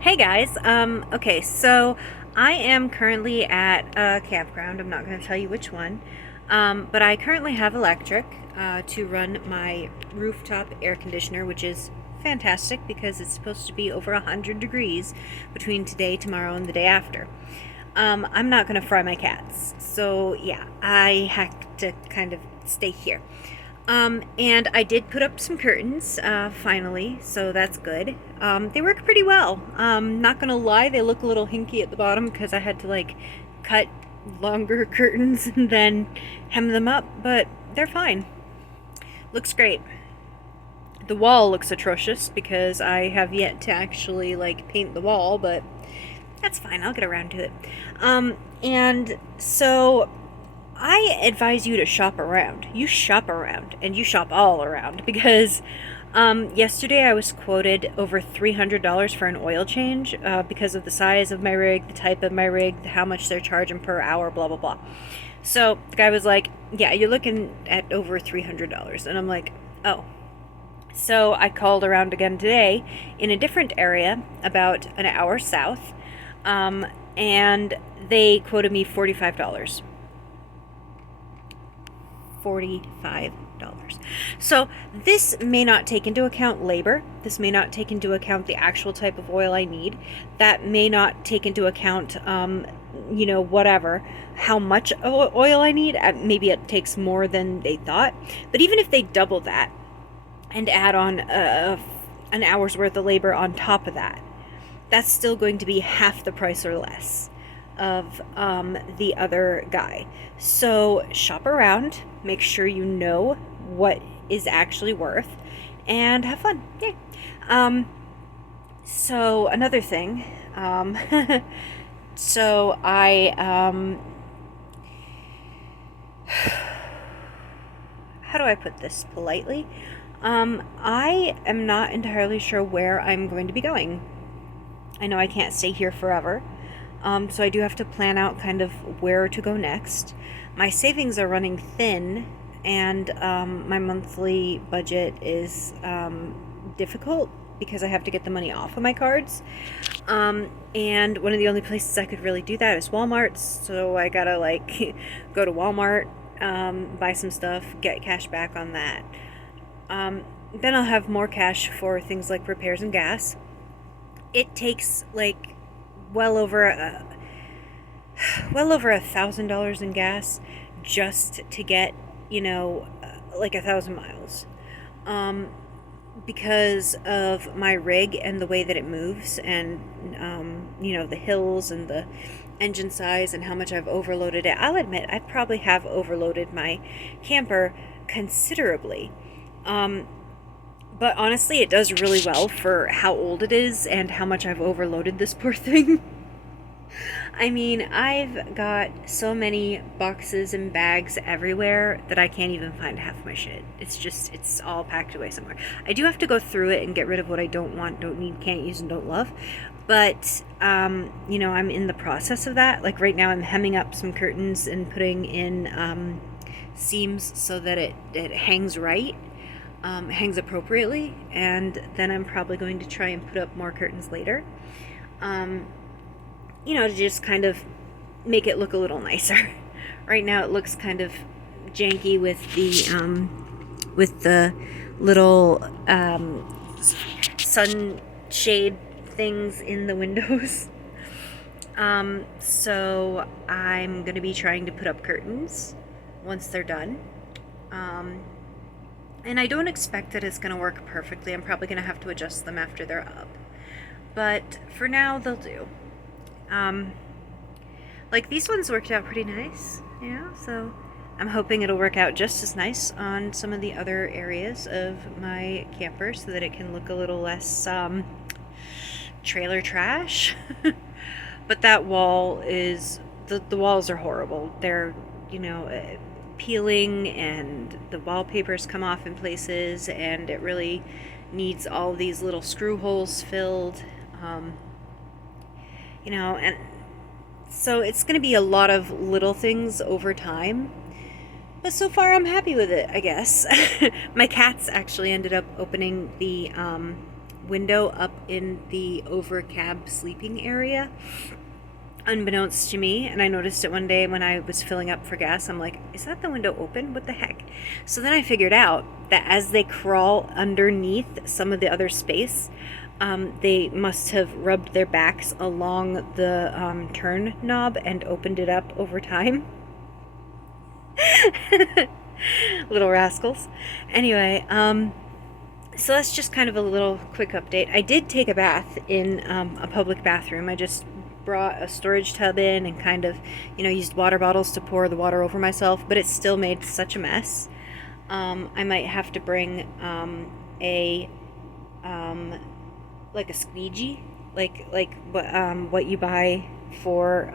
Hey guys, okay, so I am currently at a campground. I'm not going to tell you which one, but I currently have electric to run my rooftop air conditioner, which is fantastic because it's supposed to be over 100 degrees between today, tomorrow, and the day after. I'm not going to fry my cats, so yeah, I have to kind of stay here. And I did put up some curtains, finally, so that's good. They work pretty well. Not gonna lie, they look a little hinky at the bottom because I had to like cut longer curtains and then hem them up, but they're fine. Looks great. The wall looks atrocious because I have yet to actually like paint the wall, but that's fine. I'll get around to it. And so I advise you to shop around. You shop around, and you shop all around because yesterday I was quoted over $300 for an oil change because of the size of my rig, the type of my rig, how much they're charging per hour, blah, blah, blah. So the guy was like, yeah, you're looking at over $300. And I'm like, oh. So I called around again today in a different area about an hour south, and they quoted me $45. $45. So this may not take into account labor. This may not take into account the actual type of oil I need. That may not take into account, whatever, how much oil I need. Maybe it takes more than they thought. But even if they double that and add on an hour's worth of labor on top of that, that's still going to be half the price or less of the other guy. So shop around, make sure you know what is actually worth, and have fun. Yay. So another thing, so how do I put this politely? I am not entirely sure where I'm going to be going. I know I can't stay here forever. So I do have to plan out kind of where to go next. My savings are running thin, and my monthly budget is difficult because I have to get the money off of my cards. And one of the only places I could really do that is Walmart. So I gotta like go to Walmart, buy some stuff, get cash back on that. Then I'll have more cash for things like repairs and gas. It takes like well over $1,000 in gas just to get like 1,000 miles, because of my rig and the way that it moves, and the hills and the engine size and how much I've overloaded it. I'll admit I probably have overloaded my camper considerably. But honestly, it does really well for how old it is and how much I've overloaded this poor thing. I mean, I've got so many boxes and bags everywhere that I can't even find half my shit. It's all packed away somewhere. I do have to go through it and get rid of what I don't want, don't need, can't use, and don't love. But, I'm in the process of that. Like right now, I'm hemming up some curtains and putting in seams so that it hangs right. Hangs appropriately, and then I'm probably going to try and put up more curtains later, to just kind of make it look a little nicer. Right now it looks kind of janky with the little sunshade things in the windows. So I'm gonna be trying to put up curtains once they're done. And I don't expect that it's going to work perfectly. I'm probably going to have to adjust them after they're up. But for now, they'll do. Like these ones worked out pretty nice, so I'm hoping it'll work out just as nice on some of the other areas of my camper so that it can look a little less trailer trash. But that wall is, the walls are horrible. They're, peeling, and the wallpapers come off in places, and it really needs all these little screw holes filled, and so it's going to be a lot of little things over time, but so far I'm happy with it, I guess. My cats actually ended up opening window up in the over cab sleeping area, unbeknownst to me. And I noticed it one day when I was filling up for gas. I'm like, is that the window open? What the heck? So then I figured out that as they crawl underneath some of the other space, they must have rubbed their backs along the turn knob and opened it up over time. Little rascals. Anyway, so that's just kind of a little quick update. I did take a bath in a public bathroom. I just brought a storage tub in and kind of, used water bottles to pour the water over myself, but it still made such a mess. I might have to bring a like a squeegee, like what you buy for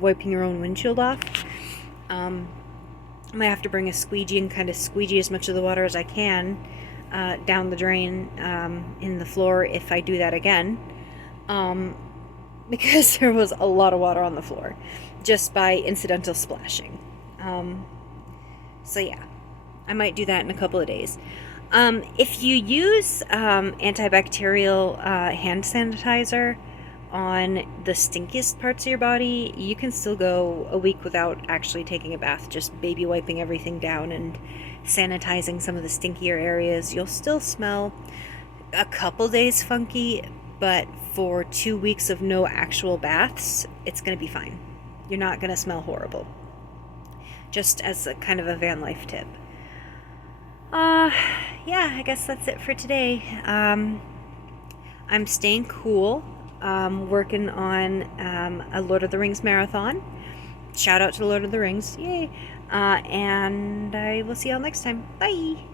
wiping your own windshield off. I might have to bring a squeegee and kind of squeegee as much of the water as I can down the drain in the floor if I do that again, because there was a lot of water on the floor just by incidental splashing. So yeah, I might do that in a couple of days. If you use antibacterial hand sanitizer on the stinkiest parts of your body, you can still go a week without actually taking a bath, just baby wiping everything down and sanitizing some of the stinkier areas. You'll still smell a couple days funky, but for 2 weeks of no actual baths, it's going to be fine. You're not going to smell horrible. Just as a kind of a van life tip. Yeah, I guess that's it for today. I'm staying cool. Working on a Lord of the Rings marathon. Shout out to Lord of the Rings. Yay. And I will see y'all next time. Bye.